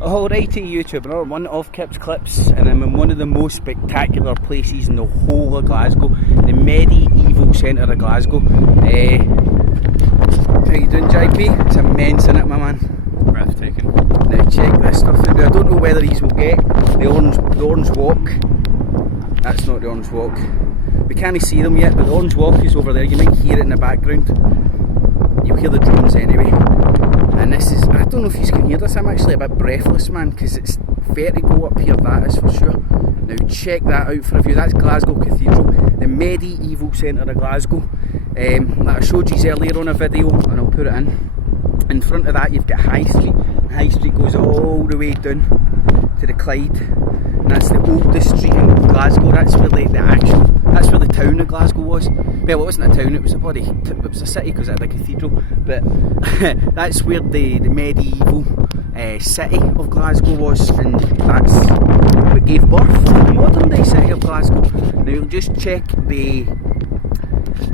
Alrighty YouTube, another one of Kip's Clips, and I'm in one of the most spectacular places in the whole of Glasgow, the medieval centre of Glasgow. How you doing, JP? It's immense, isn't it, my man? Breathtaking. Now check this stuff out. Now, I don't know whether these will get the orange walk. That's not the orange walk. We can't see them yet, but the orange walk is over there. You might hear it in the background. You'll hear the drums anyway. And this is, I don't know if you can hear this, I'm actually a bit breathless, man, because it's vertigo up here, that is for sure. Now check that out for a view. That's Glasgow Cathedral, the medieval centre of Glasgow. Like I showed you earlier on a video, and I'll put it in. In front of that you've got High Street. High Street goes all the way down to the Clyde, and that's the oldest street in Glasgow. That's where that's where the town of Glasgow was. Well, it wasn't a town, it was a city because it had a cathedral, but that's where the medieval city of Glasgow was, and that's what gave birth to the modern day city of Glasgow. Now you'll just check the,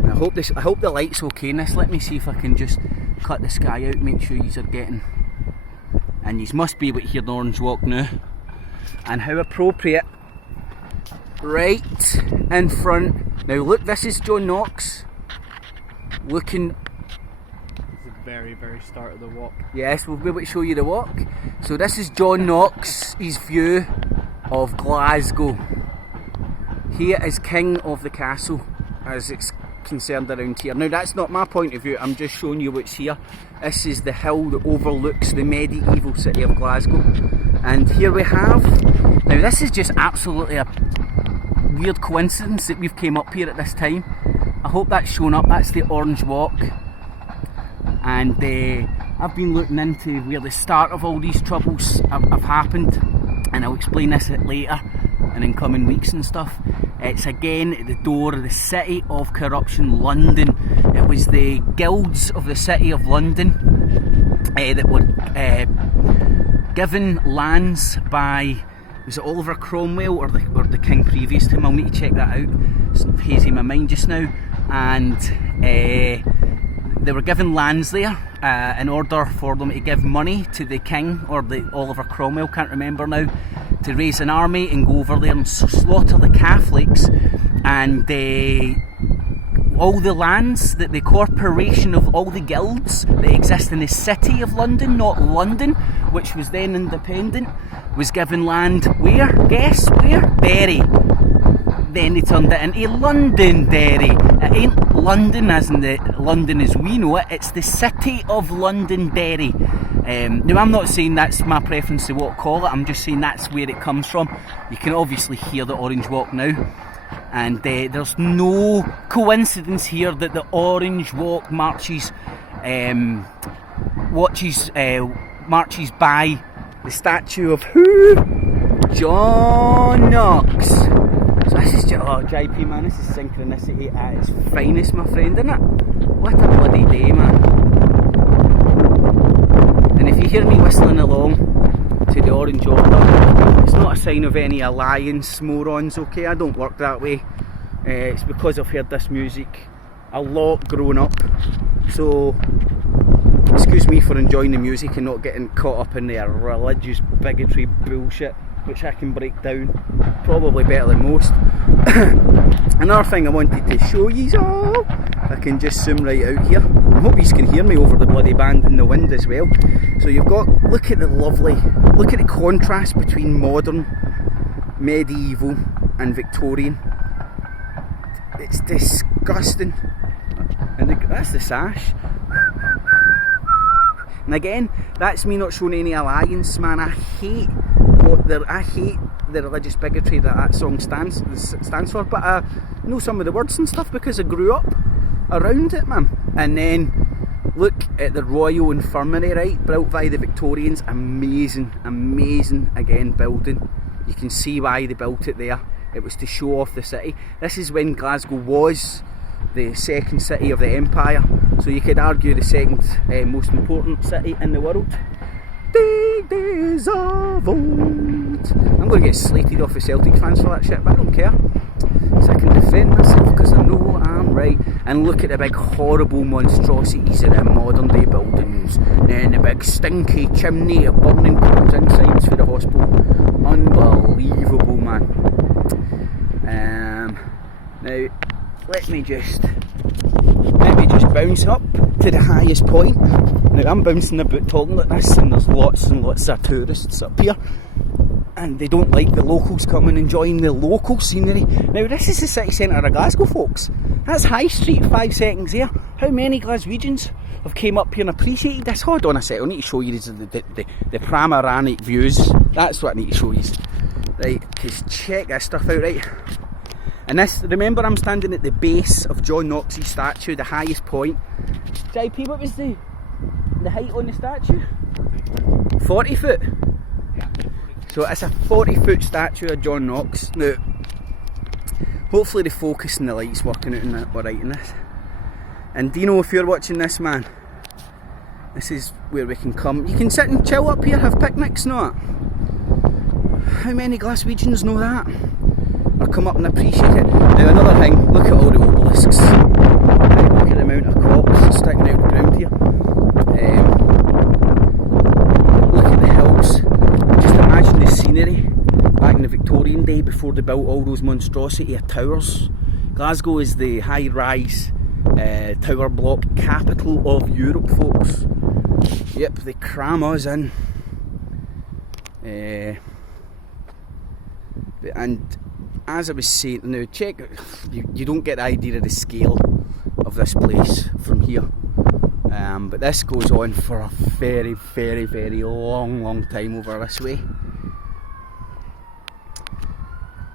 I hope the light's okay in this. Let me see if I can just cut the sky out, make sure yous are getting, and yous must be able to hear the orange walk now. And how appropriate, right in front. Now look, this is John Knox looking. It's the very, very start of the walk. Yes, we'll be able to show you the walk. So this is John Knox's view of Glasgow. He is king of the castle as it's concerned around here. Now that's not my point of view, I'm just showing you what's here. This is the hill that overlooks the medieval city of Glasgow. And here we have, now this is just absolutely a weird coincidence that we've came up here at this time. I hope that's shown up. That's the orange walk, and I've been looking into where the start of all these troubles have happened, and I'll explain this later and in coming weeks and stuff. It's again at the door of the city of corruption, London. It was the guilds of the city of London that were given lands by, was it Oliver Cromwell or the king previous to him? I'll need to check that out. It's hazy in my mind just now. And they were given lands there in order for them to give money to the king, or the Oliver Cromwell, can't remember now, to raise an army and go over there and slaughter the Catholics. And all the lands that the corporation of all the guilds that exist in the city of London, not London, which was then independent, was given land where? Guess where? Derry. Then they turned it into Londonderry. It ain't London as in the London as we know it, it's the city of Londonderry. Now I'm not saying that's my preference to what to call it, I'm just saying that's where it comes from. You can obviously hear the orange walk now, and there's no coincidence here that the orange walk marches by the statue of who? John Knox. So this is JP, man, this is synchronicity at its finest, my friend, isn't it? What a bloody day, man. And if you hear me whistling along to the orange order, it's not a sign of any alliance, morons, okay? I don't work that way. It's because I've heard this music a lot growing up. So excuse me for enjoying the music and not getting caught up in their religious bigotry bullshit, which I can break down probably better than most. Another thing I wanted to show you all, if I can just zoom right out here. I hope you can hear me over the bloody band in the wind as well. So you've got, look at the contrast between modern, medieval and Victorian. It's disgusting. And that's the sash. And again, that's me not showing any alliance, man. I hate the religious bigotry that song stands for, but I know some of the words and stuff because I grew up around it, man. And then look at the Royal Infirmary, right, built by the Victorians. Amazing again building. You can see why they built it there. It was to show off the city. This is when Glasgow was the second city of the empire, so you could argue the second most important city in the world. Daiz of old. I'm going to get slated off the Celtic fans for that shit, but I don't care, because I can defend myself because I know I'm right. And look at the big horrible monstrosities of the modern day buildings, and the big stinky chimney of burning coals inside. Now, let me just bounce up to the highest point. Now I'm bouncing about talking like this, and there's lots and lots of tourists up here, and they don't like the locals coming and enjoying the local scenery. Now this is the city centre of Glasgow, folks. That's High Street, 5 seconds there. How many Glaswegians have came up here and appreciated this? Hold on a sec, I need to show you the panoramic views. That's what I need to show you. Right, because check this stuff out, right? And this, remember I'm standing at the base of John Knox's statue, the highest point. JP, what was the height on the statue? 40 foot? Yeah. So it's a 40-foot statue of John Knox. Now, hopefully the focus and the light's working out in that, alright in this. And Dino, if you're watching this, man, this is where we can come. You can sit and chill up here, have picnics, not? How many Glaswegians know that? Or come up and appreciate it. Now another thing, look at all the obelisks. Right, look at the amount of crops sticking out the ground here. Look at the hills. Just imagine the scenery back in the Victorian day before they built all those monstrosity of towers. Glasgow is the high-rise tower block capital of Europe, folks. Yep, they cram us in. And as I was saying, now check, you don't get the idea of the scale of this place from here. But this goes on for a very, very, very long time over this way.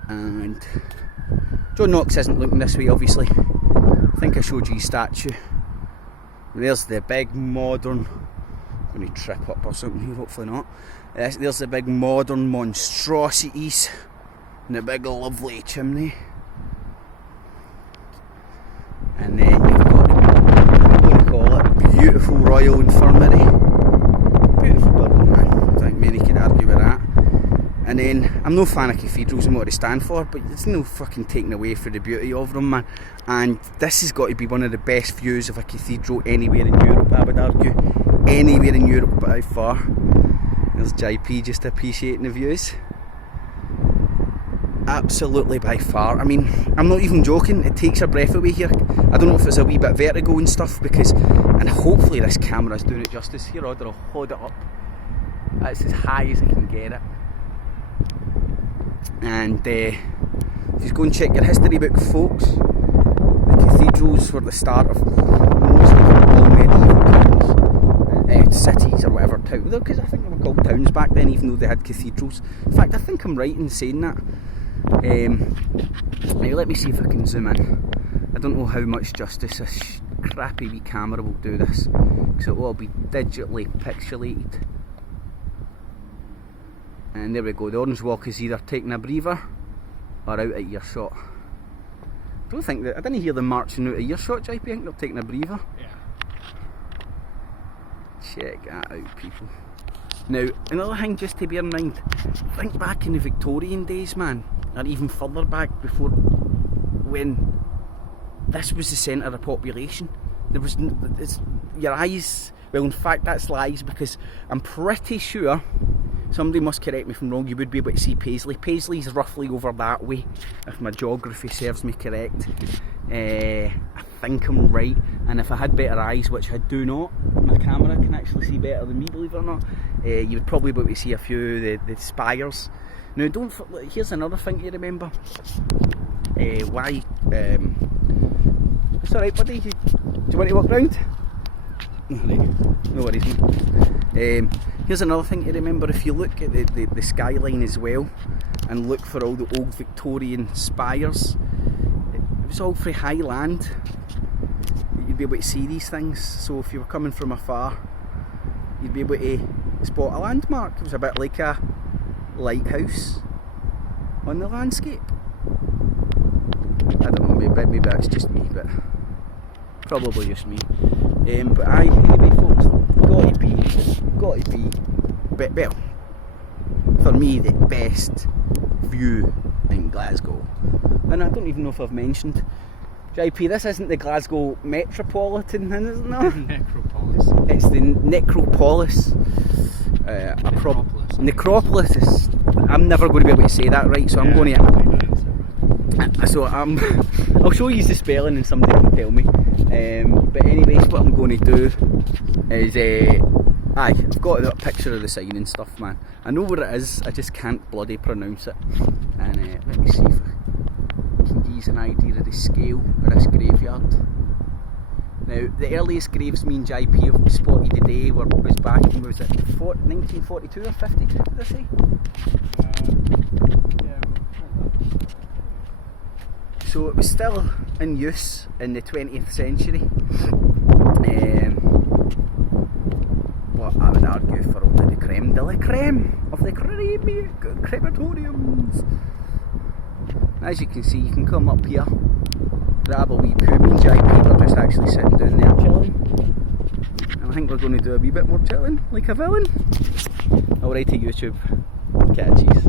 And John Knox isn't looking this way, obviously. I think I showed you his statue. There's the big modern, I'm going to trip up or something here, hopefully not. There's the big modern monstrosities and the big lovely chimney. And then you've got, I'm going to call it, beautiful Royal Infirmary. Beautiful building, man. I think many could argue with that. And then, I'm no fan of cathedrals and what they stand for, but it's no fucking taking away from the beauty of them, man. And this has got to be one of the best views of a cathedral anywhere in Europe, I would argue. Anywhere in Europe by far. There's JP just appreciating the views. Absolutely by far. I mean, I'm not even joking, it takes your breath away here. I don't know if it's a wee bit vertigo and stuff, because, and hopefully this camera's doing it justice here, or I'll hold it up. That's as high as I can get it. And just go and check your history book, folks. The cathedrals were the start of most of all medieval towns, cities or whatever town, because I think they were called towns back then, even though they had cathedrals. In fact, I think I'm right in saying that. Now let me see if I can zoom in. I don't know how much justice this crappy wee camera will do this, because it will all be digitally pixelated. And there we go, the orange walk is either taking a breather or out at earshot. I don't think that, I didn't hear them marching out at earshot, JP. I think they're taking a breather. Yeah. Check that out, people. Now, another thing just to bear in mind, think back in the Victorian days, man, or even further back before, when this was the centre of population. There was, your eyes, well in fact that's lies, because I'm pretty sure, somebody must correct me if I'm wrong, you would be able to see Paisley. Paisley's roughly over that way, if my geography serves me correct. I think I'm right, and if I had better eyes, which I do not, my camera can actually see better than me, believe it or not, you would probably be able to see a few of the spires. Now here's another thing to remember. Why, it's alright buddy, do you want to walk round? No worries mate. Here's another thing to remember, if you look at the skyline as well, and look for all the old Victorian spires, it was all for high land. You'd be able to see these things, so if you were coming from afar, you'd be able to spot a landmark. It was a bit like a lighthouse on the landscape. I don't know, maybe that's just me, but probably just me. But anyway folks, got to be, well, for me the best view in Glasgow. And I don't even know if I've mentioned, JP, this isn't the Glasgow Metropolitan, is it not? Necropolis. It's the Necropolis. Necropolis. I'm never going to be able to say that right, so I'm going to. So I'll show you the spelling and somebody can tell me. But anyways, what I'm going to do is, I've got a picture of the sign and stuff, man. I know where it is, I just can't bloody pronounce it. And let me see if I can give you an idea of the scale of this graveyard. Now, the earliest graves me and JP have spotted today was back in, was it 1942 or 52, did I say? So it was still in use in the 20th century. But I would argue for only the creme de la creme of the crematoriums. As you can see, you can come up here, grab a wee poo. Me and JP are just actually sitting down there chilling. And I think we're going to do a wee bit more chilling, like a villain. Alrighty YouTube, catchies.